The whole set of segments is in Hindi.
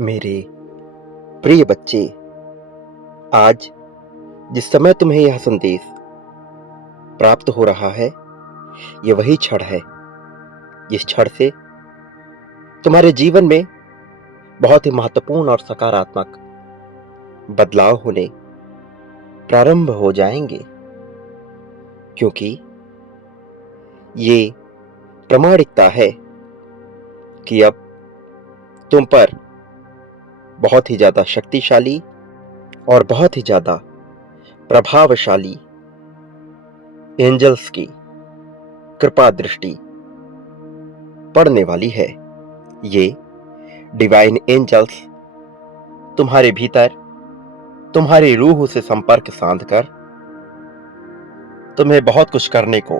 मेरे प्रिय बच्चे, आज जिस समय तुम्हें यह संदेश प्राप्त हो रहा है, यह वही क्षण है जिस क्षण से तुम्हारे जीवन में बहुत ही महत्वपूर्ण और सकारात्मक बदलाव होने प्रारंभ हो जाएंगे। क्योंकि ये प्रामाणिकता है कि अब तुम पर बहुत ही ज्यादा शक्तिशाली और बहुत ही ज्यादा प्रभावशाली एंजल्स की कृपा दृष्टि पड़ने वाली है। ये डिवाइन एंजल्स तुम्हारे भीतर तुम्हारी रूह से संपर्क साध कर तुम्हें बहुत कुछ करने को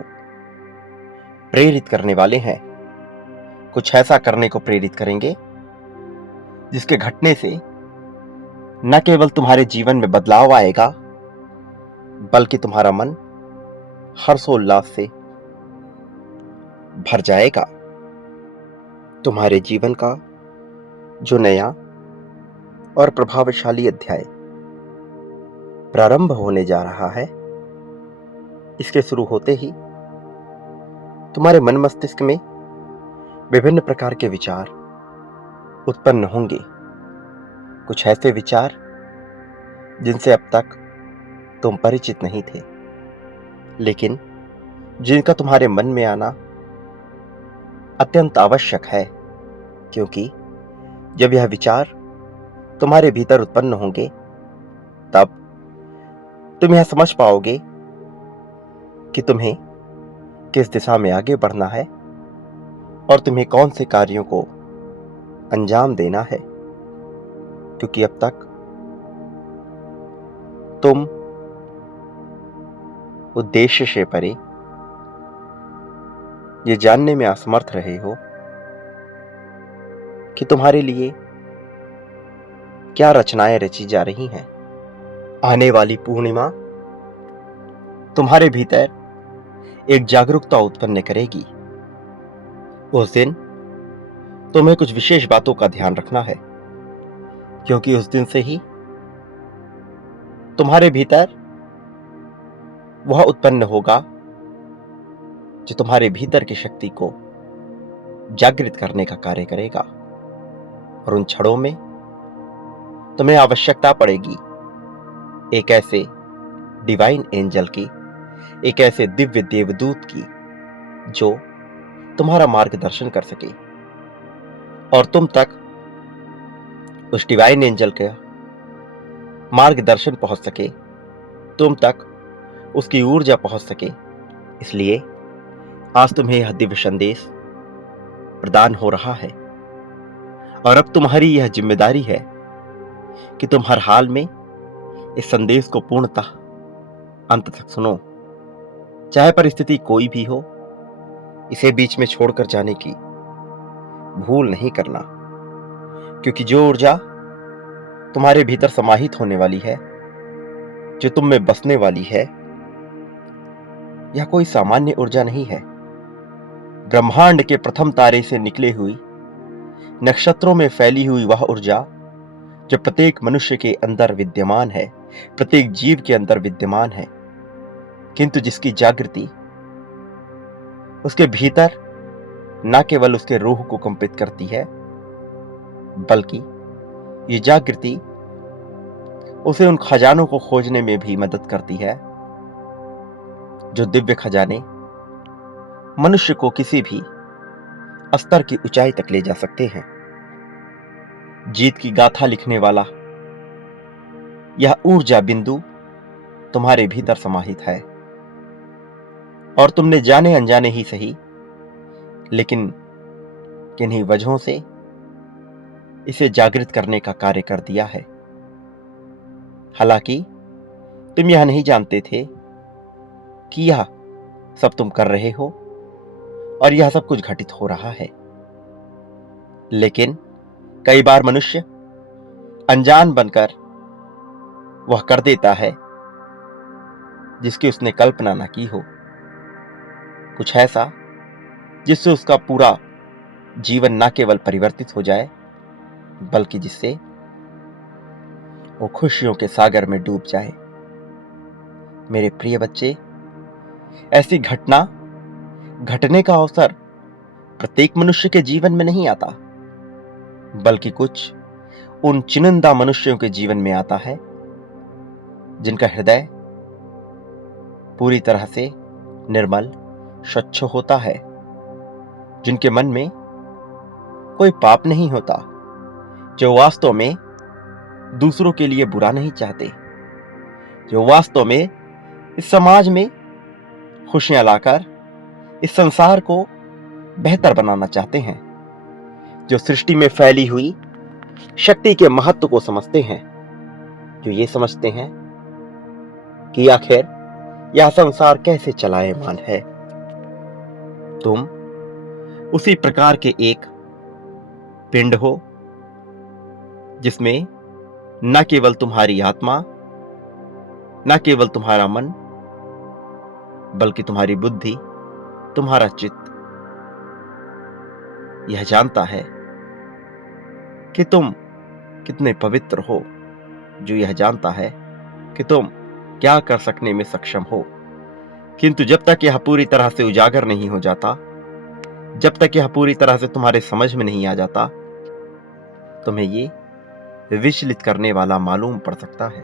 प्रेरित करने वाले हैं। कुछ ऐसा करने को प्रेरित करेंगे जिसके घटने से न केवल तुम्हारे जीवन में बदलाव आएगा, बल्कि तुम्हारा मन हर्षोल्लास से भर जाएगा। तुम्हारे जीवन का जो नया और प्रभावशाली अध्याय प्रारंभ होने जा रहा है, इसके शुरू होते ही तुम्हारे मन मस्तिष्क में विभिन्न प्रकार के विचार उत्पन्न होंगे। कुछ ऐसे विचार जिनसे अब तक तुम परिचित नहीं थे, लेकिन जिनका तुम्हारे मन में आना अत्यंत आवश्यक है। क्योंकि जब यह विचार तुम्हारे भीतर उत्पन्न होंगे, तब तुम यह समझ पाओगे कि तुम्हें किस दिशा में आगे बढ़ना है और तुम्हें कौन से कार्यों को अंजाम देना है। क्योंकि अब तक तुम उद्देश्य से परे ये जानने में असमर्थ रहे हो कि तुम्हारे लिए क्या रचनाएं रची जा रही हैं। आने वाली पूर्णिमा तुम्हारे भीतर एक जागरूकता उत्पन्न करेगी। उस दिन तुम्हें कुछ विशेष बातों का ध्यान रखना है, क्योंकि उस दिन से ही तुम्हारे भीतर वह उत्पन्न होगा जो तुम्हारे भीतर की शक्ति को जागृत करने का कार्य करेगा। और उन क्षणों में तुम्हें आवश्यकता पड़ेगी एक ऐसे डिवाइन एंजल की, एक ऐसे दिव्य देवदूत की जो तुम्हारा मार्गदर्शन कर सके और तुम तक उस डिवाइन एंजल का मार्गदर्शन पहुंच सके, तुम तक उसकी ऊर्जा पहुंच सके। इसलिए आज तुम्हें यह दिव्य संदेश प्रदान हो रहा है और अब तुम्हारी यह जिम्मेदारी है कि तुम हर हाल में इस संदेश को पूर्णतः अंत तक सुनो। चाहे परिस्थिति कोई भी हो, इसे बीच में छोड़कर जाने की भूल नहीं करना। क्योंकि जो ऊर्जा तुम्हारे भीतर समाहित होने वाली है, जो तुम में बसने वाली है, यह कोई सामान्य ऊर्जा नहीं है। ब्रह्मांड के प्रथम तारे से निकले हुई, नक्षत्रों में फैली हुई वह ऊर्जा जो प्रत्येक मनुष्य के अंदर विद्यमान है, प्रत्येक जीव के अंदर विद्यमान है, किंतु जिसकी जागृति उसके भीतर न केवल उसके रूह को कंपित करती है, बल्कि ये जागृति उसे उन खजानों को खोजने में भी मदद करती है, जो दिव्य खजाने मनुष्य को किसी भी स्तर की ऊंचाई तक ले जा सकते हैं। जीत की गाथा लिखने वाला यह ऊर्जा बिंदु तुम्हारे भीतर समाहित है और तुमने जाने अनजाने ही सही, लेकिन किन्हीं वजहों से इसे जागृत करने का कार्य कर दिया है। हालांकि तुम यह नहीं जानते थे कि यह सब तुम कर रहे हो और यह सब कुछ घटित हो रहा है। लेकिन कई बार मनुष्य अनजान बनकर वह कर देता है जिसकी उसने कल्पना न की हो, कुछ ऐसा जिससे उसका पूरा जीवन न केवल परिवर्तित हो जाए, बल्कि जिससे वो खुशियों के सागर में डूब जाए। मेरे प्रिय बच्चे, ऐसी घटना घटने का अवसर प्रत्येक मनुष्य के जीवन में नहीं आता, बल्कि कुछ उन चुनिंदा मनुष्यों के जीवन में आता है जिनका हृदय पूरी तरह से निर्मल, स्वच्छ होता है, जिनके मन में कोई पाप नहीं होता, जो वास्तव में दूसरों के लिए बुरा नहीं चाहते, जो वास्तव में इस समाज में खुशियां लाकर इस संसार को बेहतर बनाना चाहते हैं, जो सृष्टि में फैली हुई शक्ति के महत्व को समझते हैं, जो ये समझते हैं कि आखिर यह संसार कैसे चलायमान है। तुम उसी प्रकार के एक पिंड हो जिसमें न केवल तुम्हारी आत्मा, न केवल तुम्हारा मन, बल्कि तुम्हारी बुद्धि, तुम्हारा चित्त यह जानता है कि तुम कितने पवित्र हो, जो यह जानता है कि तुम क्या कर सकने में सक्षम हो। किंतु जब तक यह पूरी तरह से उजागर नहीं हो जाता, जब तक यह पूरी तरह से तुम्हारे समझ में नहीं आ जाता, तुम्हें ये विचलित करने वाला मालूम पड़ सकता है।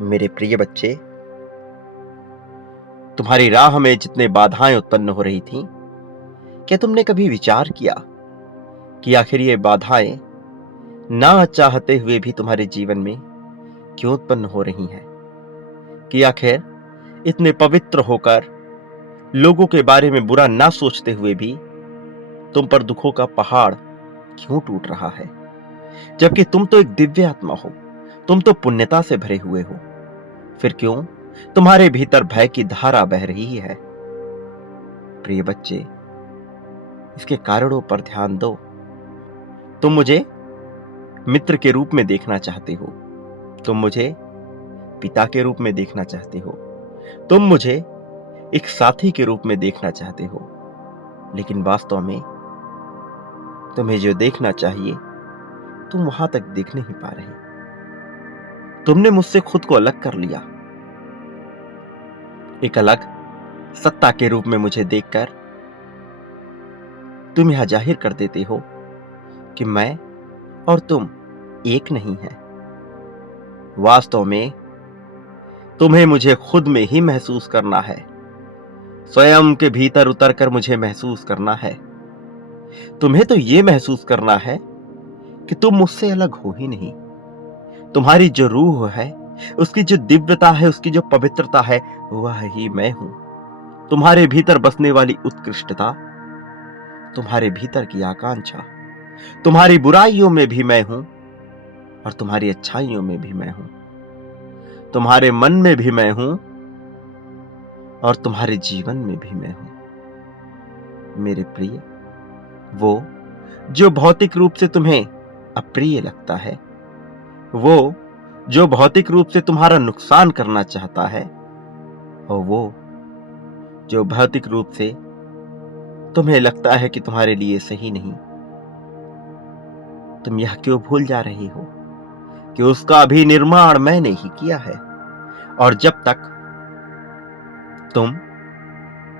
मेरे प्रिय बच्चे, तुम्हारी राह में जितने बाधाएं उत्पन्न हो रही थीं, क्या तुमने कभी विचार किया कि आखिर ये बाधाएं ना चाहते हुए भी तुम्हारे जीवन में क्यों उत्पन्न हो रही हैं? कि आखिर इतने पवित्र होकर, लोगों के बारे में बुरा ना सोचते हुए भी तुम पर दुखों का पहाड़ क्यों टूट रहा है? जबकि तुम तो एक दिव्य आत्मा हो, तुम तो पुण्यता से भरे हुए हो, फिर क्यों तुम्हारे भीतर भय की धारा बह रही है? प्रिय बच्चे, इसके कारणों पर ध्यान दो। तुम मुझे मित्र के रूप में देखना चाहते हो, तुम मुझे पिता के रूप में देखना चाहते हो, तुम मुझे एक साथी के रूप में देखना चाहते हो, लेकिन वास्तव में तुम्हें जो देखना चाहिए तुम वहां तक देख नहीं पा रहे। तुमने मुझसे खुद को अलग कर लिया, एक अलग सत्ता के रूप में मुझे देखकर तुम यह जाहिर कर देते हो कि मैं और तुम एक नहीं है। वास्तव में तुम्हें मुझे खुद में ही महसूस करना है, स्वयं के भीतर उतरकर मुझे महसूस करना है। तुम्हें तो यह महसूस करना है कि तुम मुझसे अलग हो ही नहीं। तुम्हारी जो रूह है, उसकी जो दिव्यता है, उसकी जो पवित्रता है, वह ही मैं हूं। तुम्हारे भीतर बसने वाली उत्कृष्टता, तुम्हारे भीतर की आकांक्षा, तुम्हारी बुराइयों में भी मैं हूं और तुम्हारी अच्छाइयों में भी मैं हूं। तुम्हारे मन में भी मैं हूं और तुम्हारे जीवन में भी मैं हूं। मेरे प्रिय, वो जो भौतिक रूप से तुम्हें अप्रिय लगता है, वो जो भौतिक रूप से तुम्हारा नुकसान करना चाहता है, और वो जो भौतिक रूप से तुम्हें लगता है कि तुम्हारे लिए सही नहीं, तुम यह क्यों भूल जा रहे हो कि उसका भी निर्माण मैंने ही किया है। और जब तक तुम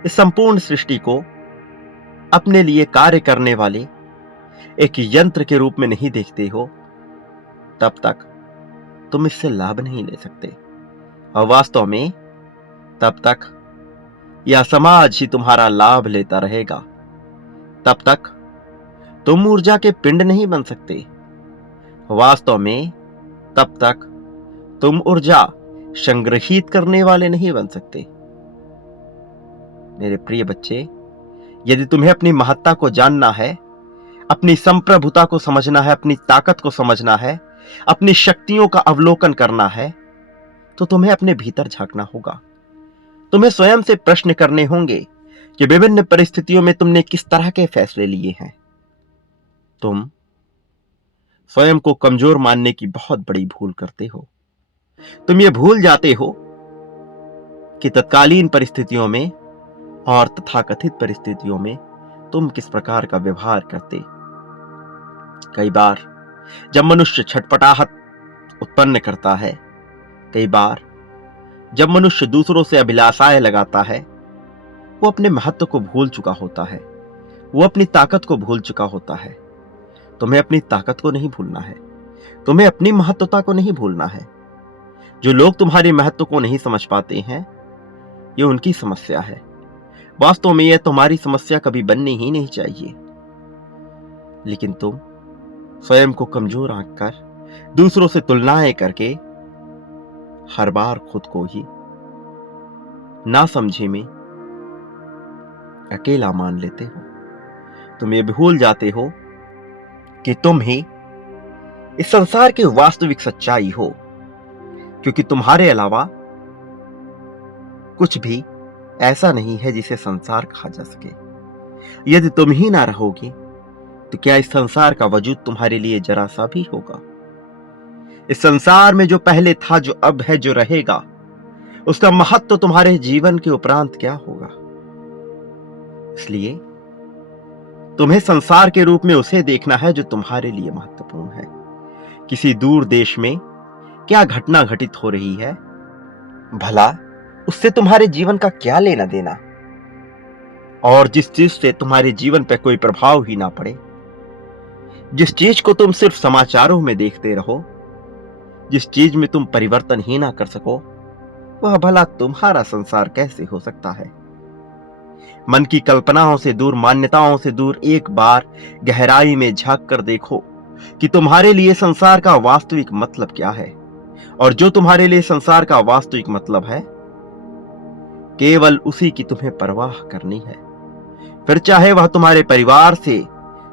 इस संपूर्ण सृष्टि को अपने लिए कार्य करने वाले एक यंत्र के रूप में नहीं देखते हो, तब तक तुम इससे लाभ नहीं ले सकते। और वास्तव में तब तक यह समाज ही तुम्हारा लाभ लेता रहेगा। तब तक तुम ऊर्जा के पिंड नहीं बन सकते। वास्तव में तब तक तुम ऊर्जा संग्रहित करने वाले नहीं बन सकते। मेरे प्रिय बच्चे, यदि तुम्हें अपनी महत्ता को जानना है, अपनी संप्रभुता को समझना है, अपनी ताकत को समझना है, अपनी शक्तियों का अवलोकन करना है, तो तुम्हें अपने भीतर झांकना होगा। तुम्हें स्वयं से प्रश्न करने होंगे कि विभिन्न परिस्थितियों में तुमने किस तरह के फैसले लिए हैं। तुम स्वयं को कमजोर मानने की बहुत बड़ी भूल करते हो। तुम ये भूल जाते हो कि तत्कालीन परिस्थितियों में और तथाकथित परिस्थितियों में तुम किस प्रकार का व्यवहार करते। कई बार जब मनुष्य छटपटाहट उत्पन्न करता है, कई बार जब मनुष्य दूसरों से अभिलाषाएं लगाता है, वो अपने महत्व को भूल चुका होता है, वो अपनी ताकत को भूल चुका होता है। तुम्हें अपनी ताकत को नहीं भूलना है, तुम्हें अपनी महत्वता को नहीं भूलना है। जो लोग तुम्हारे महत्व को नहीं समझ पाते हैं, ये उनकी समस्या है। वास्तव में यह तुम्हारी समस्या कभी बननी ही नहीं चाहिए। लेकिन तुम स्वयं को कमजोर आंककर, दूसरों से तुलनाएं करके हर बार खुद को ही नासमझी में अकेला मान लेते हो। तुम ये भूल जाते हो कि तुम ही इस संसार की वास्तविक सच्चाई हो, क्योंकि तुम्हारे अलावा कुछ भी ऐसा नहीं है जिसे संसार कहा जा सके। यदि तुम ही ना रहोगे तो क्या इस संसार का वजूद तुम्हारे लिए जरा सा भी होगा? इस संसार में जो पहले था, जो अब है, जो रहेगा, उसका महत्व तो तुम्हारे जीवन के उपरांत क्या होगा? इसलिए तुम्हें संसार के रूप में उसे देखना है जो तुम्हारे लिए महत्वपूर्ण है। किसी दूर देश में क्या घटना घटित हो रही है, भला उससे तुम्हारे जीवन का क्या लेना देना? और जिस चीज से तुम्हारे जीवन पर कोई प्रभाव ही ना पड़े, जिस चीज को तुम सिर्फ समाचारों में देखते रहो, जिस चीज में तुम परिवर्तन ही ना कर सको, वह भला तुम्हारा संसार कैसे हो सकता है? मन की कल्पनाओं से दूर, मान्यताओं से दूर एक बार गहराई में झांक कर देखो कि तुम्हारे लिए संसार का वास्तविक मतलब क्या है। और जो तुम्हारे लिए संसार का वास्तविक मतलब है, केवल उसी की तुम्हें परवाह करनी है। फिर चाहे वह तुम्हारे परिवार से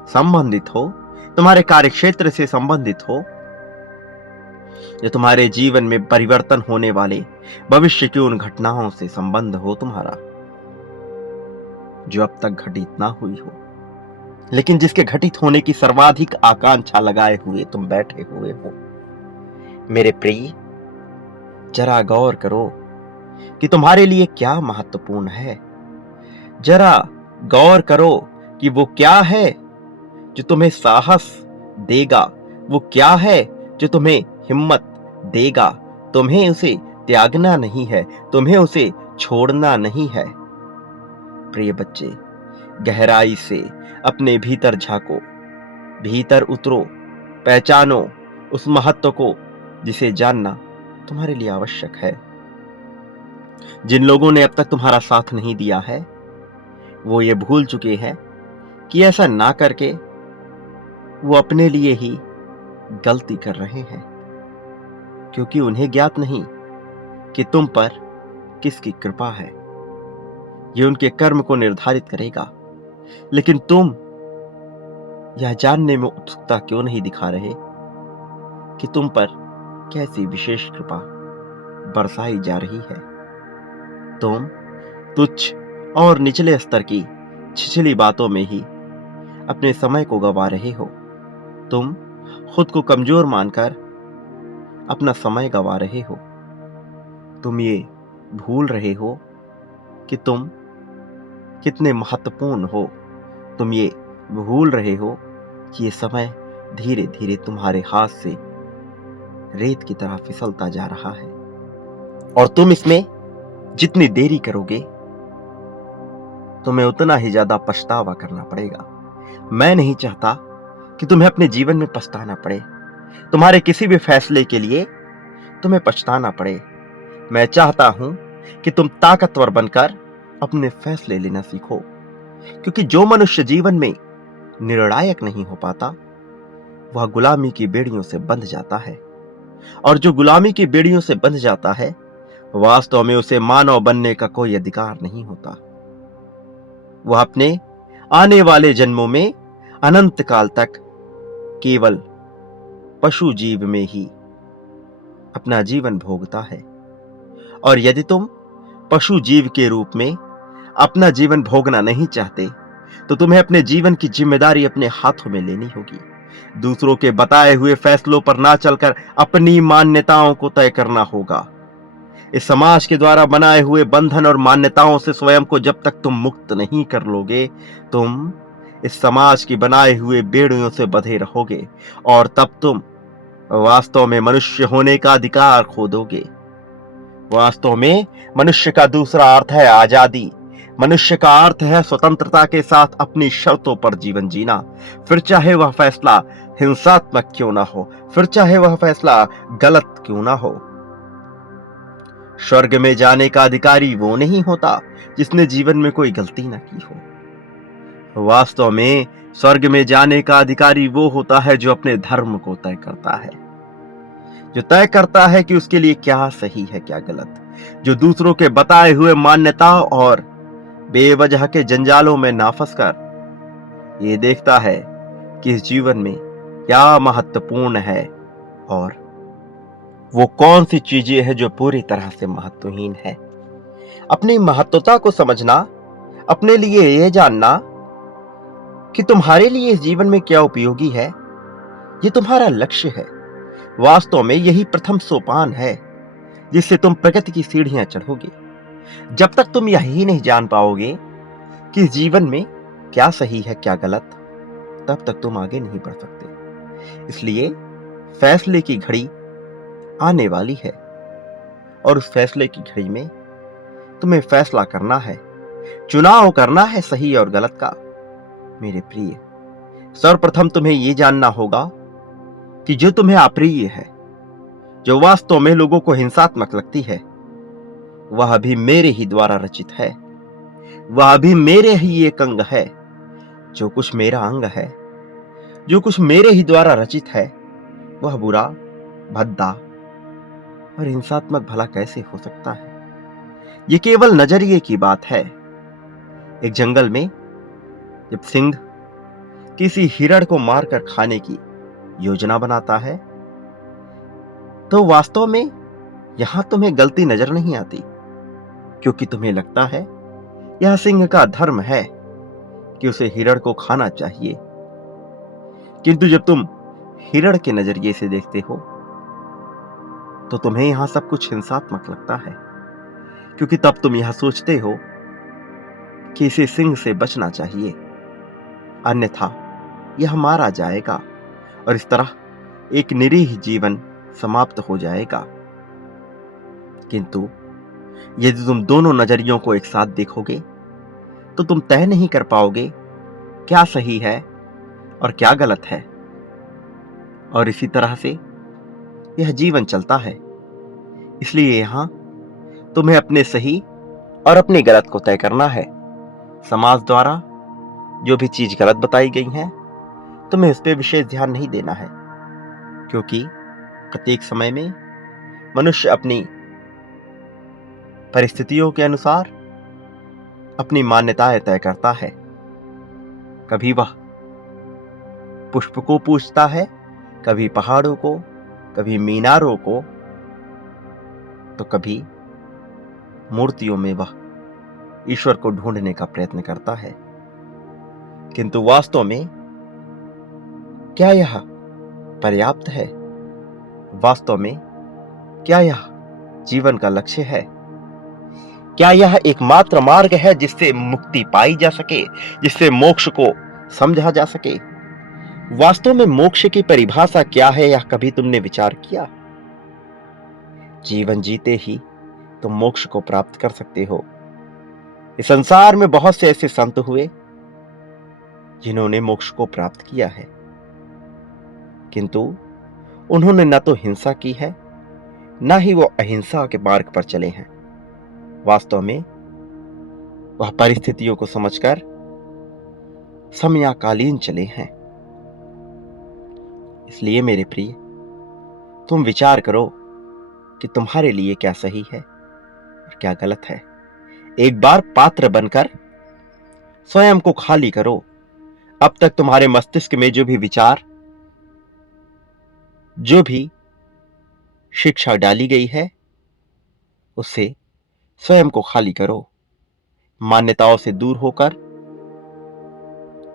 संबंधित हो, तुम्हारे कार्यक्षेत्र से संबंधित हो, या तुम्हारे जीवन में परिवर्तन होने वाले भविष्य की उन घटनाओं से संबंध हो तुम्हारा, जो अब तक घटित ना हुई हो, लेकिन जिसके घटित होने की सर्वाधिक आकांक्षा लगाए हुए तुम बैठे हुए हो। मेरे प्रिय, जरा गौर करो कि तुम्हारे लिए क्या महत्वपूर्ण है। जरा गौर करो कि वो क्या है जो तुम्हें साहस देगा, वो क्या है जो तुम्हें हिम्मत देगा। तुम्हें उसे त्यागना नहीं है, तुम्हें उसे छोड़ना नहीं है। प्रिय बच्चे, गहराई से अपने भीतर झांको, भीतर उतरो, पहचानो उस महत्व को जिसे जानना तुम्हारे लिए आवश्यक है। जिन लोगों ने अब तक तुम्हारा साथ नहीं दिया है, वो ये भूल चुके हैं कि ऐसा ना करके वो अपने लिए ही गलती कर रहे हैं, क्योंकि उन्हें ज्ञात नहीं कि तुम पर किसकी कृपा है। ये उनके कर्म को निर्धारित करेगा। लेकिन तुम यह जानने में उत्सुकता क्यों नहीं दिखा रहे कि तुम पर कैसी विशेष कृपा बरसाई जा रही है? तुम तुच्छ और निचले स्तर की छिछली बातों में ही अपने समय को गवा रहे हो। तुम खुद को कमजोर मानकर अपना समय गवा रहे हो। तुम ये भूल रहे हो कि तुम कितने महत्वपूर्ण हो। तुम ये भूल रहे हो कि ये समय धीरे धीरे तुम्हारे हाथ से रेत की तरह फिसलता जा रहा है, और तुम इसमें जितनी देरी करोगे, तुम्हें उतना ही ज्यादा पछतावा करना पड़ेगा। मैं नहीं चाहता कि तुम्हें अपने जीवन में पछताना पड़े, तुम्हारे किसी भी फैसले के लिए तुम्हें पछताना पड़े। मैं चाहता हूं कि तुम ताकतवर बनकर अपने फैसले लेना सीखो, क्योंकि जो मनुष्य जीवन में निर्णायक नहीं हो पाता, वह गुलामी की बेड़ियों से बंध जाता है। और जो गुलामी की बेड़ियों से बंध जाता है, वास्तव में उसे मानव बनने का कोई अधिकार नहीं होता। वह अपने आने वाले जन्मों में अनंत काल तक केवल पशु जीव में ही अपना जीवन भोगता है। और यदि तुम पशु जीव के रूप में अपना जीवन भोगना नहीं चाहते, तो तुम्हें अपने जीवन की जिम्मेदारी अपने हाथों में लेनी होगी। दूसरों के बताए हुए फैसलों पर ना चलकर अपनी मान्यताओं को तय करना होगा। इस समाज के द्वारा बनाए हुए बंधन और मान्यताओं से स्वयं को जब तक तुम मुक्त नहीं कर लोगे, तुम इस समाज की बनाए हुए बेड़ियों से बंधे रहोगे और तब तुम वास्तव में मनुष्य होने का अधिकार खो दोगे। वास्तव में मनुष्य का दूसरा अर्थ है आजादी। मनुष्य का अर्थ है स्वतंत्रता के साथ अपनी शर्तों पर जीवन जीना, फिर चाहे वह फैसला हिंसात्मक क्यों ना हो, फिर चाहे वह फैसला गलत क्यों ना हो। स्वर्ग में जाने का अधिकारी वो नहीं होता जिसने जीवन में कोई गलती ना की हो। वास्तव में स्वर्ग में जाने का अधिकारी वो होता है जो अपने धर्म को तय करता है, जो तय करता है कि उसके लिए क्या सही है क्या गलत, जो दूसरों के बताए हुए मान्यताओं और बेवजह के जंजालों में ना फंसकर ये देखता है कि इस जीवन में क्या महत्वपूर्ण है और वो कौन सी चीजें हैं जो पूरी तरह से महत्वहीन है। अपनी महत्वता को समझना, अपने लिए यह जानना कि तुम्हारे लिए इस जीवन में क्या उपयोगी है, ये तुम्हारा लक्ष्य है। वास्तव में यही प्रथम सोपान है जिससे तुम प्रगति की सीढ़ियां चढ़ोगे। जब तक तुम यही नहीं जान पाओगे कि इस जीवन में क्या सही है क्या गलत, तब तक तुम आगे नहीं बढ़ सकते। इसलिए फैसले की घड़ी आने वाली है और उस फैसले की घड़ी में तुम्हें फैसला करना है, चुनाव करना है सही और गलत का। मेरे प्रिय, सर्वप्रथम तुम्हें यह जानना होगा कि जो तुम्हें अप्रिय है, जो वास्तव में लोगों को हिंसात्मक लगती है, वह भी मेरे ही द्वारा रचित है, वह भी मेरे ही एक अंग है। जो कुछ मेरा अंग है, जो कुछ मेरे ही द्वारा रचित है, वह बुरा, भद्दा और हिंसात्मक भला कैसे हो सकता है। यह केवल नजरिए की बात है। एक जंगल में जब सिंह किसी हिरण को मारकर खाने की योजना बनाता है, तो वास्तव में यहां तुम्हें गलती नजर नहीं आती, क्योंकि तुम्हें लगता है यह सिंह का धर्म है कि उसे हिरण को खाना चाहिए। किंतु जब तुम हिरण के नजरिए से देखते हो तो तुम्हें यहां सब कुछ हिंसात्मक लगता है, क्योंकि तब तुम यह सोचते हो कि इसे सिंह से बचना चाहिए, अन्यथा यह मारा जाएगा और इस तरह एक निरीह जीवन समाप्त हो जाएगा। किंतु यदि तुम दोनों नजरियों को एक साथ देखोगे तो तुम तय नहीं कर पाओगे क्या सही है और क्या गलत है, और इसी तरह से यह जीवन चलता है। इसलिए यहां तुम्हें अपने सही और अपने गलत को तय करना है। समाज द्वारा जो भी चीज गलत बताई गई है, तुम्हें इस पर विशेष ध्यान नहीं देना है, क्योंकि प्रत्येक समय में मनुष्य अपनी परिस्थितियों के अनुसार अपनी मान्यताएं तय करता है। कभी वह पुष्प को पूजता है, कभी पहाड़ों को, कभी मीनारों को, तो कभी मूर्तियों में वह ईश्वर को ढूंढने का प्रयत्न करता है। किंतु वास्तव में क्या यह पर्याप्त है? वास्तव में क्या यह जीवन का लक्ष्य है? क्या यह एकमात्र मार्ग है जिससे मुक्ति पाई जा सके, जिससे मोक्ष को समझा जा सके? वास्तव में मोक्ष की परिभाषा क्या है, यह कभी तुमने विचार किया? जीवन जीते ही तुम मोक्ष को प्राप्त कर सकते हो। इस संसार में बहुत से ऐसे संत हुए जिन्होंने मोक्ष को प्राप्त किया है, किंतु उन्होंने न तो हिंसा की है, न ही वो अहिंसा के मार्ग पर चले हैं। वास्तव में वह परिस्थितियों को समझकर समयाकालीन चले हैं। इसलिए मेरे प्रिय, तुम विचार करो कि तुम्हारे लिए क्या सही है और क्या गलत है। एक बार पात्र बनकर स्वयं को खाली करो। अब तक तुम्हारे मस्तिष्क में जो भी विचार, जो भी शिक्षा डाली गई है, उससे स्वयं को खाली करो। मान्यताओं से दूर होकर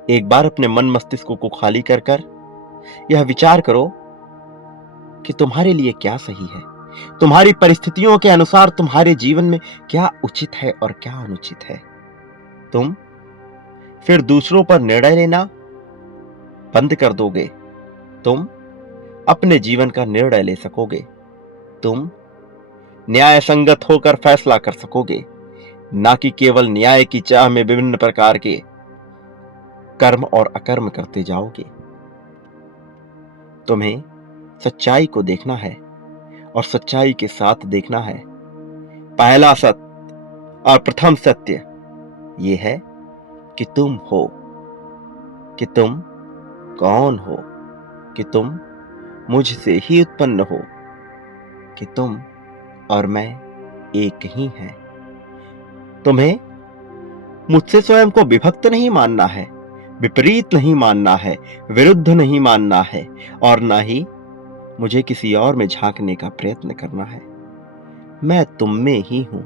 एक बार अपने मन मस्तिष्क को खाली कर कर यह विचार करो कि तुम्हारे लिए क्या सही है, तुम्हारी परिस्थितियों के अनुसार तुम्हारे जीवन में क्या उचित है और क्या अनुचित है। तुम फिर दूसरों पर निर्णय लेना बंद कर दोगे। तुम अपने जीवन का निर्णय ले सकोगे। तुम न्याय संगत होकर फैसला कर सकोगे, ना कि केवल न्याय की चाह में विभिन्न प्रकार के कर्म और अकर्म करते जाओगे। तुम्हें सच्चाई को देखना है और सच्चाई के साथ देखना है। पहला सत्य और प्रथम सत्य यह है कि तुम हो, कि तुम कौन हो, कि तुम मुझसे ही उत्पन्न हो, कि तुम और मैं एक ही हैं। तुम्हें मुझसे स्वयं को विभक्त नहीं मानना है, विपरीत नहीं मानना है, विरुद्ध नहीं मानना है, और ना ही मुझे किसी और में झांकने का प्रयत्न करना है। मैं तुम में ही हूं,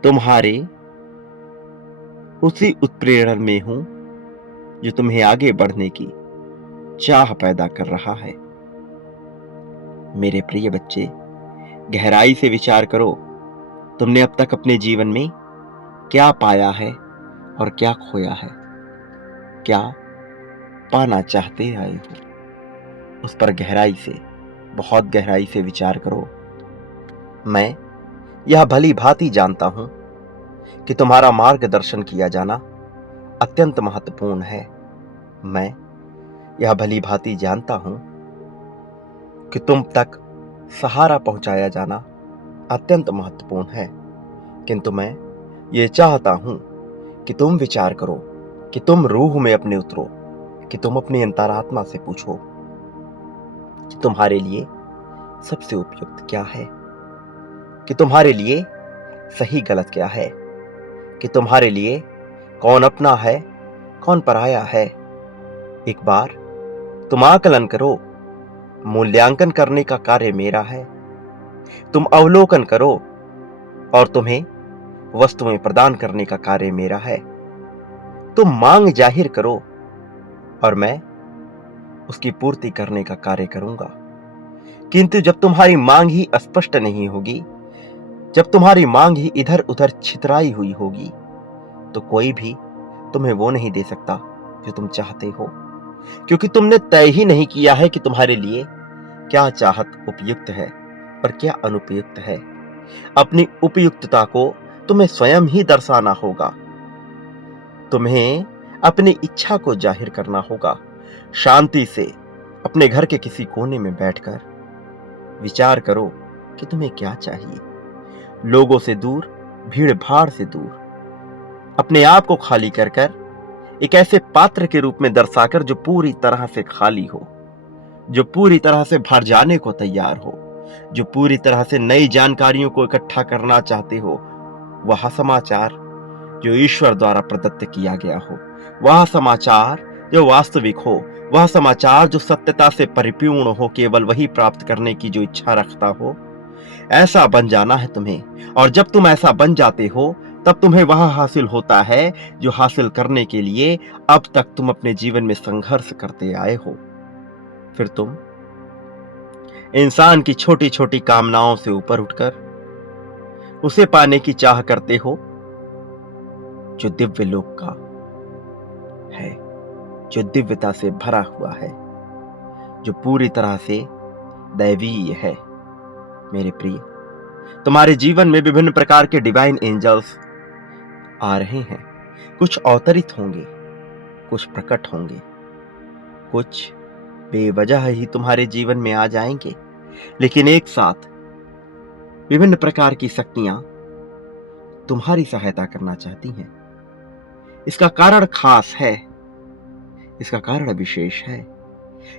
तुम्हारे उसी उत्प्रेरण में हूं जो तुम्हें आगे बढ़ने की चाह पैदा कर रहा है। मेरे प्रिय बच्चे, गहराई से विचार करो, तुमने अब तक अपने जीवन में क्या पाया है और क्या खोया है, क्या पाना चाहते आए हो। उस पर गहराई से, बहुत गहराई से विचार करो। मैं यह भली भांति जानता हूं कि तुम्हारा मार्गदर्शन किया जाना अत्यंत महत्वपूर्ण है। मैं यह भली भांति जानता हूं कि तुम तक सहारा पहुंचाया जाना अत्यंत महत्वपूर्ण है, किंतु मैं ये चाहता हूं कि तुम विचार करो, कि तुम रूह में अपने उतरो, कि तुम अपनी अंतरात्मा से पूछो कि तुम्हारे लिए सबसे उपयुक्त क्या है, कि तुम्हारे लिए सही गलत क्या है, कि तुम्हारे लिए कौन अपना है, कौन पराया है। एक बार तुम आकलन करो, मूल्यांकन करने का कार्य मेरा है। तुम अवलोकन करो और तुम्हें वस्तुएं प्रदान करने का कार्य मेरा है। तुम मांग जाहिर करो और मैं उसकी पूर्ति करने का कार्य करूंगा। किंतु जब तुम्हारी मांग ही स्पष्ट नहीं होगी, जब तुम्हारी मांग ही इधर उधर छितराई हुई होगी, तो कोई भी तुम्हें वो नहीं दे सकता जो तुम चाहते हो, क्योंकि तुमने तय ही नहीं किया है कि तुम्हारे लिए क्या चाहत उपयुक्त है और क्या अनुपयुक्त है। अपनी उपयुक्तता को तुम्हें स्वयं ही दर्शाना होगा। तुम्हें अपनी इच्छा को जाहिर करना होगा। शांति से अपने घर के किसी कोने में बैठकर विचार करो कि तुम्हें क्या चाहिए। लोगों से दूर, भीड़ भाड़ से दूर, अपने आप को खाली कर कर एक ऐसे पात्र के रूप में दर्शाकर जो पूरी तरह से खाली हो, जो पूरी तरह से भर जाने को तैयार हो, जो पूरी तरह से नई जानकारियों को इकट्ठा करना चाहते हो। वह समाचार जो ईश्वर द्वारा प्रदत्त किया गया हो, वह समाचार जो वास्तविक हो, वह समाचार जो सत्यता से परिपूर्ण हो, केवल वही प्राप्त करने की जो इच्छा रखता हो, ऐसा बन जाना है तुम्हें। और जब तुम ऐसा बन जाते हो, तब तुम्हें वह हासिल होता है जो हासिल करने के लिए अब तक तुम अपने जीवन में संघर्ष करते आए हो। फिर तुम इंसान की छोटी छोटी कामनाओं से ऊपर उठकर उसे पाने की चाह करते हो जो दिव्य लोक का है, जो दिव्यता से भरा हुआ है, जो पूरी तरह से दैवीय है। मेरे प्रिय, तुम्हारे जीवन में विभिन्न प्रकार के डिवाइन एंजल्स आ रहे हैं। कुछ अवतरित होंगे, कुछ प्रकट होंगे, कुछ बेवजह ही तुम्हारे जीवन में आ जाएंगे, लेकिन एक साथ विभिन्न प्रकार की शक्तियां तुम्हारी सहायता करना चाहती हैं। इसका कारण खास है, इसका कारण विशेष है।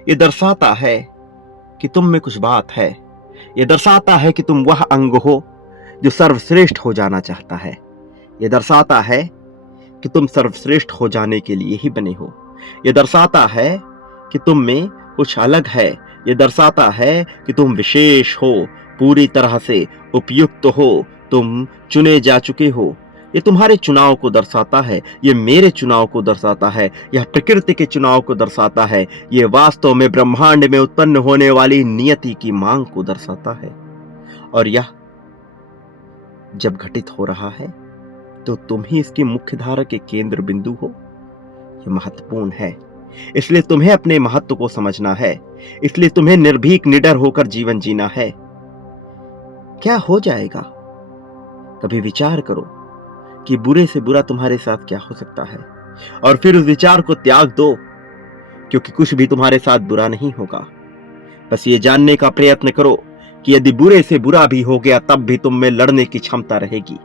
यह दर्शाता है कि तुम में कुछ बात है। यह दर्शाता है कि तुम वह अंग हो जो सर्वश्रेष्ठ हो जाना चाहता है। यह दर्शाता है कि तुम सर्वश्रेष्ठ हो जाने के लिए ही बने हो। यह दर्शाता है कि तुम में कुछ अलग है। यह दर्शाता है कि तुम विशेष हो, पूरी तरह से उपयुक्त हो, तुम चुने जा चुके हो। यह तुम्हारे चुनाव को दर्शाता है, यह मेरे चुनाव को दर्शाता है, यह प्रकृति के चुनाव को दर्शाता है, यह वास्तव में ब्रह्मांड में उत्पन्न होने वाली नियति की मांग को दर्शाता है। और यह जब घटित हो रहा है तो तुम ही इसकी मुख्य धारा के केंद्र बिंदु हो। ये महत्वपूर्ण है। इसलिए तुम्हें अपने महत्व को समझना है। इसलिए तुम्हें निर्भीक निडर होकर जीवन जीना है। क्या हो जाएगा? कभी विचार करो कि बुरे से बुरा तुम्हारे साथ क्या हो सकता है, और फिर उस विचार को त्याग दो, क्योंकि कुछ भी तुम्हारे साथ बुरा नहीं होगा। बस ये जानने का प्रयत्न करो कि यदि बुरे से बुरा भी हो गया, तब भी तुम में लड़ने की क्षमता रहेगी,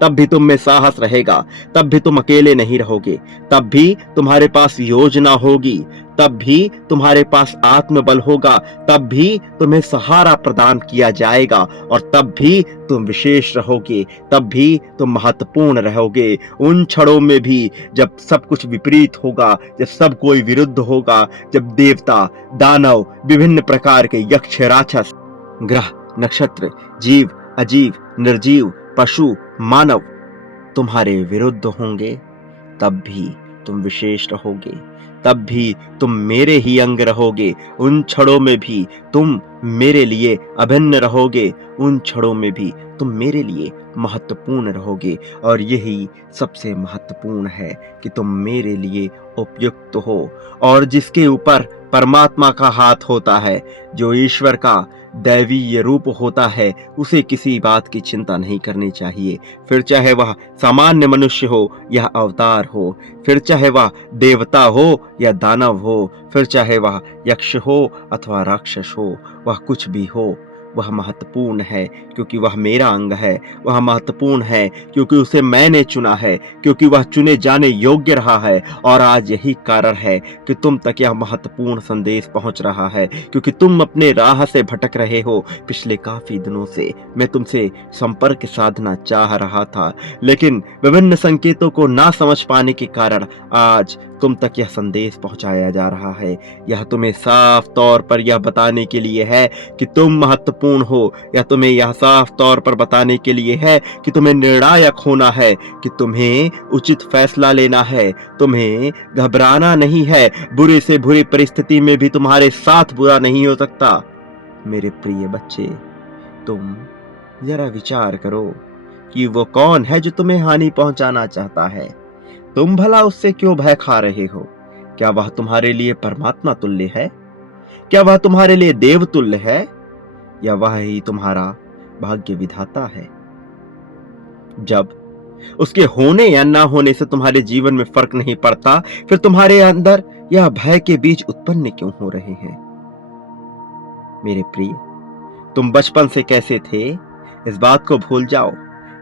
तब भी तुम में साहस रहेगा, तब भी तुम अकेले नहीं रहोगे, तब भी तुम्हारे पास योजना होगी, तब भी तुम्हारे पास आत्मबल होगा, तब भी तुम्हें सहारा प्रदान किया जाएगा, और तब भी तुम विशेष रहोगे, तब भी तुम महत्वपूर्ण रहोगे। उन क्षणों में भी जब सब कुछ विपरीत होगा, जब सब कोई विरुद्ध होगा, जब देवता, दानव, विभिन्न प्रकार के यक्ष, राक्षस, ग्रह, नक्षत्र, जीव, अजीव, निर्जीव, पशु, मानव तुम्हारे विरुद्ध होंगे, तब भी तुम विशेष रहोगे, तब भी तुम मेरे ही अंग रहोगे। उन क्षणों में भी तुम मेरे लिए अभिन्न रहोगे, उन क्षणों में भी तुम मेरे लिए महत्वपूर्ण रहोगे। और यही सबसे महत्वपूर्ण है कि तुम मेरे लिए उपयुक्त हो। और जिसके ऊपर परमात्मा का हाथ होता है, जो ईश्वर का दैवीय रूप होता है, उसे किसी बात की चिंता नहीं करनी चाहिए। फिर चाहे वह सामान्य मनुष्य हो या अवतार हो, फिर चाहे वह देवता हो या दानव हो, फिर चाहे वह यक्ष हो अथवा राक्षस हो, वह कुछ भी हो, वह महत्वपूर्ण है क्योंकि वह मेरा अंग है। वह महत्वपूर्ण है क्योंकि उसे मैंने चुना है, क्योंकि वह चुने जाने योग्य रहा है। और आज यही कारण है कि तुम तक यह महत्वपूर्ण संदेश पहुंच रहा है, क्योंकि तुम अपने राह से भटक रहे हो। पिछले काफी दिनों से मैं तुमसे संपर्क साधना चाह रहा था, लेकिन विभिन्न संकेतों को ना समझ पाने के कारण आज तुम तक यह संदेश पहुंचाया जा रहा है। यह तुम्हें साफ तौर पर यह बताने के लिए है कि तुम महत्वपूर्ण हो, या तुम्हें यह साफ तौर पर बताने के लिए है कि तुम्हें निर्णायक होना है, कि तुम्हें उचित फैसला लेना है, तुम्हें घबराना नहीं है। बुरे से बुरी परिस्थिति में भी तुम्हारे साथ बुरा नहीं हो सकता। मेरे प्रिय बच्चे, तुम जरा विचार करो कि वो कौन है जो तुम्हें हानि पहुंचाना चाहता है। तुम भला उससे क्यों भय खा रहे हो? क्या वह तुम्हारे लिए परमात्मा तुल्य है? क्या वह तुम्हारे लिए देव तुल्य है? या वह ही तुम्हारा भाग्य विधाता है? जब उसके होने या ना होने से तुम्हारे जीवन में फर्क नहीं पड़ता, फिर तुम्हारे अंदर यह भय के बीज उत्पन्न क्यों हो रहे हैं? मेरे प्रिय, तुम बचपन से कैसे थे, इस बात को भूल जाओ।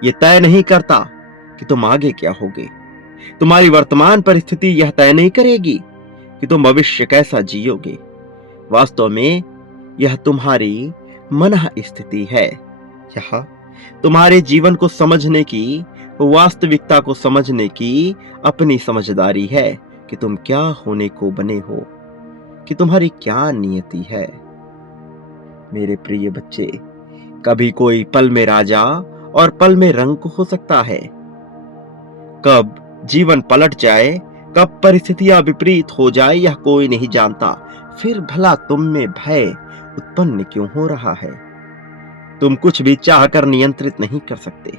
यह तय नहीं करता कि तुम आगे क्या होगे। तुम्हारी वर्तमान परिस्थिति यह तय नहीं करेगी कि तुम भविष्य कैसा जियोगे। वास्तव में यह तुम्हारी मनः स्थिति है। यह तुम्हारे जीवन को समझने की, वास्तविकता को समझने की अपनी समझदारी है कि तुम क्या होने को बने हो, कि तुम्हारी क्या नियति है। मेरे प्रिय बच्चे, कभी कोई पल में राजा और पल में रंक हो सकता है। कब जीवन पलट जाए, कब परिस्थितियां विपरीत हो जाए, यह कोई नहीं जानता। फिर भला तुम में भय उत्पन्न क्यों हो रहा है? तुम कुछ भी चाहकर नियंत्रित नहीं कर सकते।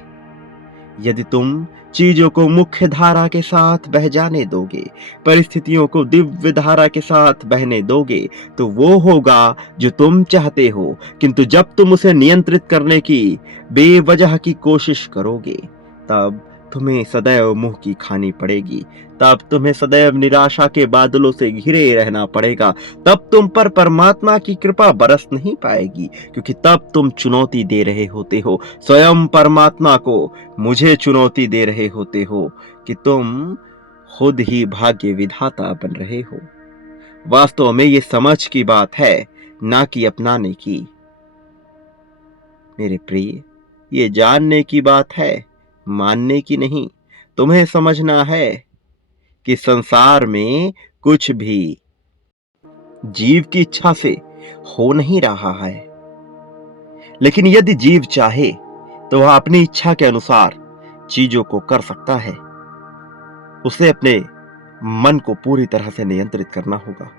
यदि तुम चीजों को मुख्य धारा के साथ बह जाने दोगे, परिस्थितियों को दिव्य धारा के साथ बहने दोगे, तो वो होगा जो तुम चाहते हो। किंतु जब तुम उसे नियंत्रित करने की बेवजह की कोशिश करोगे, तब तुम्हें सदैव मुंह की खानी पड़ेगी, तब तुम्हें सदैव निराशा के बादलों से घिरे रहना पड़ेगा, तब तुम पर परमात्मा की कृपा बरस नहीं पाएगी, क्योंकि तब तुम चुनौती दे रहे होते हो स्वयं परमात्मा को, मुझे चुनौती दे रहे होते हो कि तुम खुद ही भाग्य विधाता बन रहे हो। वास्तव में ये समझ की बात है, ना कि अपनाने की। मेरे प्रिय, ये जानने की बात है, मानने की नहीं। तुम्हें समझना है कि संसार में कुछ भी जीव की इच्छा से हो नहीं रहा है, लेकिन यदि जीव चाहे तो वह अपनी इच्छा के अनुसार चीजों को कर सकता है। उसे अपने मन को पूरी तरह से नियंत्रित करना होगा।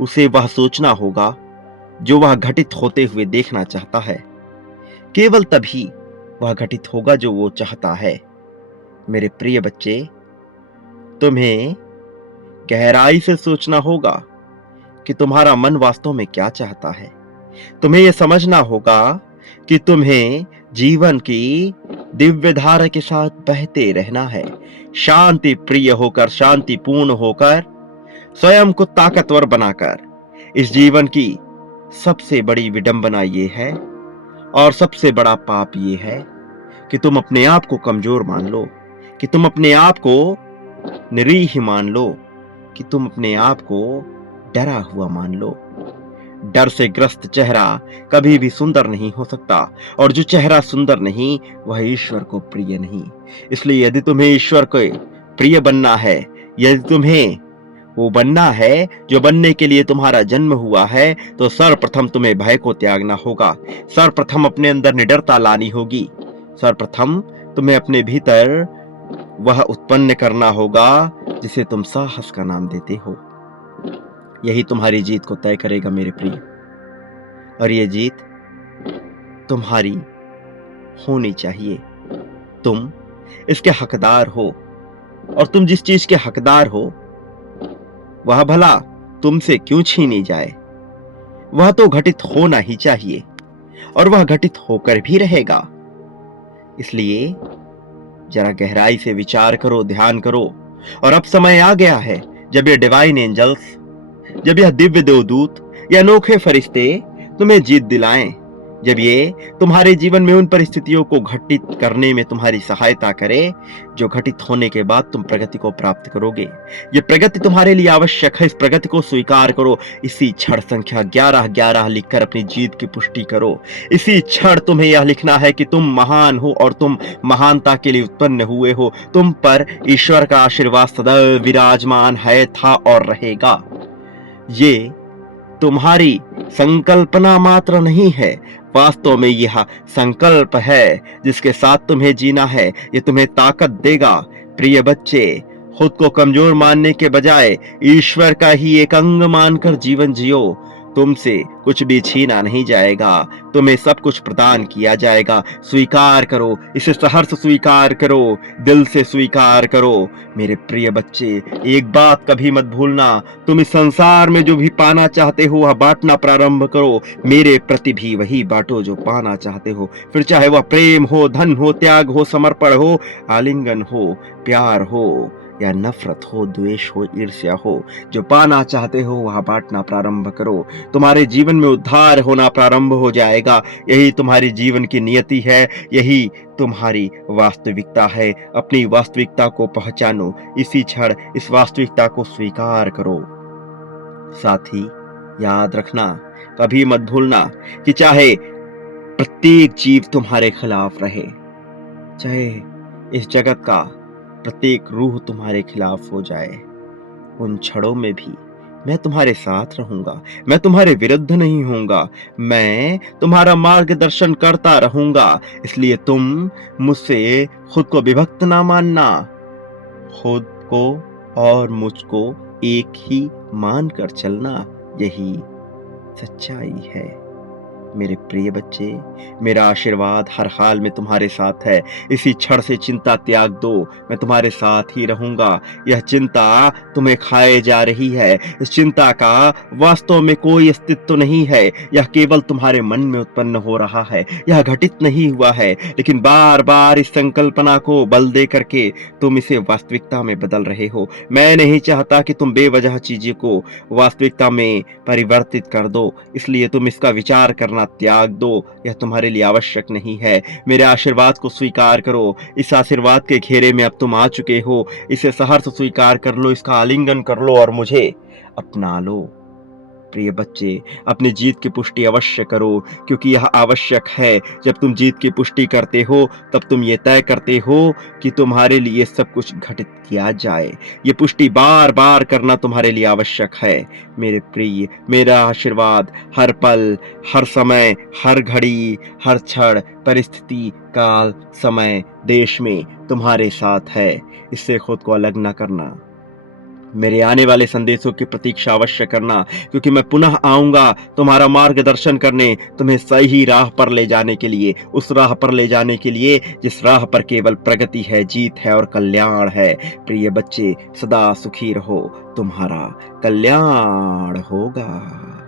उसे वह सोचना होगा जो वह घटित होते हुए देखना चाहता है। केवल तभी वह घटित होगा जो वो चाहता है। मेरे प्रिय बच्चे, तुम्हें गहराई से सोचना होगा कि तुम्हारा मन वास्तव में क्या चाहता है। तुम्हें यह समझना होगा कि तुम्हें जीवन की दिव्य धारा के साथ बहते रहना है, शांति प्रिय होकर, शांतिपूर्ण होकर, स्वयं को ताकतवर बनाकर। इस जीवन की सबसे बड़ी विडंबना ये है और सबसे बड़ा पाप ये है कि तुम अपने आप को कमजोर मान लो, कि तुम अपने आप को निरीह मान लो, कि तुम अपने आप को डरा हुआ मान लो। डर से ग्रस्त चेहरा कभी भी सुंदर नहीं हो सकता, और जो चेहरा सुंदर नहीं वह ईश्वर को प्रिय नहीं। इसलिए यदि तुम्हें ईश्वर को प्रिय बनना है, यदि तुम्हें वो बनना है जो बनने के लिए तुम्हारा जन्म हुआ है, तो सर्वप्रथम तुम्हें भय को त्यागना होगा। सर्वप्रथम अपने अंदर निडरता लानी होगी। सर्वप्रथम तुम्हें अपने भीतर वह उत्पन्न करना होगा जिसे तुम साहस का नाम देते हो। यही तुम्हारी जीत को तय करेगा मेरे प्रिय, और ये जीत तुम्हारी होनी चाहिए। तुम इसके हकदार हो, और तुम जिस चीज के हकदार हो वह भला तुमसे क्यों छीनी जाए। वह तो घटित होना ही चाहिए, और वह घटित होकर भी रहेगा। इसलिए जरा गहराई से विचार करो, ध्यान करो। और अब समय आ गया है जब ये डिवाइन एंजल्स, जब यह दिव्य देवदूत या अनोखे फरिश्ते तुम्हें जीत दिलाएं, जब ये तुम्हारे जीवन में उन परिस्थितियों को घटित करने में तुम्हारी सहायता करे जो घटित होने के बाद तुम प्रगति को प्राप्त करोगे। ये प्रगति तुम्हारे लिए आवश्यक है, इस प्रगति को स्वीकार करो। इसी क्षण संख्या 1111 लिखकर अपनी जीत की पुष्टि करो। इसी क्षण तुम्हें यह लिखना है कि तुम महान हो और तुम महानता के लिए उत्पन्न हुए हो। तुम पर ईश्वर का आशीर्वाद सदैव विराजमान है, था और रहेगा। ये तुम्हारी संकल्पना मात्र नहीं है, वास्तव में यह संकल्प है जिसके साथ तुम्हें जीना है। ये तुम्हें ताकत देगा। प्रिय बच्चे, खुद को कमजोर मानने के बजाय ईश्वर का ही एक अंग मानकर जीवन जियो। तुमसे कुछ भी छीना नहीं जाएगा, तुम्हें सब कुछ प्रदान किया जाएगा। स्वीकार करो, इसे सहर्ष स्वीकार करो, दिल से स्वीकार करो। मेरे प्रिय बच्चे, एक बात कभी मत भूलना, तुम इस संसार में जो भी पाना चाहते हो वह बांटना प्रारंभ करो। मेरे प्रति भी वही बांटो जो पाना चाहते हो, फिर चाहे वह प्रेम हो, धन हो, त्याग हो, समर्पण हो, आलिंगन हो, प्यार हो या नफरत हो, द्वेष हो, ईर्ष्या हो। जो पाना चाहते हो वह बांटना प्रारंभ करो। तुम्हारे जीवन में उद्धार होना प्रारंभ हो जाएगा। यही तुम्हारी जीवन की नियति है, यही तुम्हारी वास्तविकता है। अपनी वास्तविकता को पहचानो, इसी क्षण इस वास्तविकता को स्वीकार करो। साथ ही याद रखना, कभी मत भूलना कि चाहे प्रत्येक जीव तुम्हारे खिलाफ रहे, चाहे इस जगत का प्रत्येक रूह तुम्हारे खिलाफ हो जाए, उन क्षणों में भी मैं तुम्हारे साथ रहूंगा। मैं तुम्हारे विरुद्ध नहीं होऊंगा, मैं तुम्हारा मार्गदर्शन करता रहूंगा। इसलिए तुम मुझसे खुद को विभक्त ना मानना, खुद को और मुझको एक ही मानकर चलना, यही सच्चाई है। मेरे प्रिय बच्चे, मेरा आशीर्वाद हर हाल में तुम्हारे साथ है। इसी क्षण से चिंता त्याग दो, मैं तुम्हारे साथ ही रहूंगा। यह चिंता तुम्हें खाए जा रही है, इस चिंता का वास्तव में कोई अस्तित्व नहीं है। यह केवल तुम्हारे मन में उत्पन्न हो रहा है, यह घटित नहीं हुआ है। लेकिन बार बार इस संकल्पना को बल दे करके तुम इसे वास्तविकता में बदल रहे हो। मैं नहीं चाहता कि तुम बेवजह चीजों को वास्तविकता में परिवर्तित कर दो, इसलिए तुम इसका विचार करना त्याग दो। यह तुम्हारे लिए आवश्यक नहीं है। मेरे आशीर्वाद को स्वीकार करो। इस आशीर्वाद के घेरे में अब तुम आ चुके हो। इसे सहर्ष स्वीकार कर लो, इसका आलिंगन कर लो और मुझे अपना लो। प्रिय बच्चे, अपनी जीत की पुष्टि अवश्य करो, क्योंकि यह आवश्यक है। जब तुम जीत की पुष्टि करते हो तब तुम ये तय करते हो कि तुम्हारे लिए सब कुछ घटित किया जाए। ये पुष्टि बार बार करना तुम्हारे लिए आवश्यक है। मेरे प्रिय, मेरा आशीर्वाद हर पल, हर समय, हर घड़ी, हर क्षण, परिस्थिति, काल, समय, देश में तुम्हारे साथ है। इससे खुद को अलग न करना। मेरे आने वाले संदेशों की प्रतीक्षा अवश्य करना, क्योंकि मैं पुनः आऊंगा तुम्हारा मार्गदर्शन करने, तुम्हें सही राह पर ले जाने के लिए, उस राह पर ले जाने के लिए जिस राह पर केवल प्रगति है, जीत है और कल्याण है। प्रिय बच्चे, सदा सुखी रहो, तुम्हारा कल्याण होगा।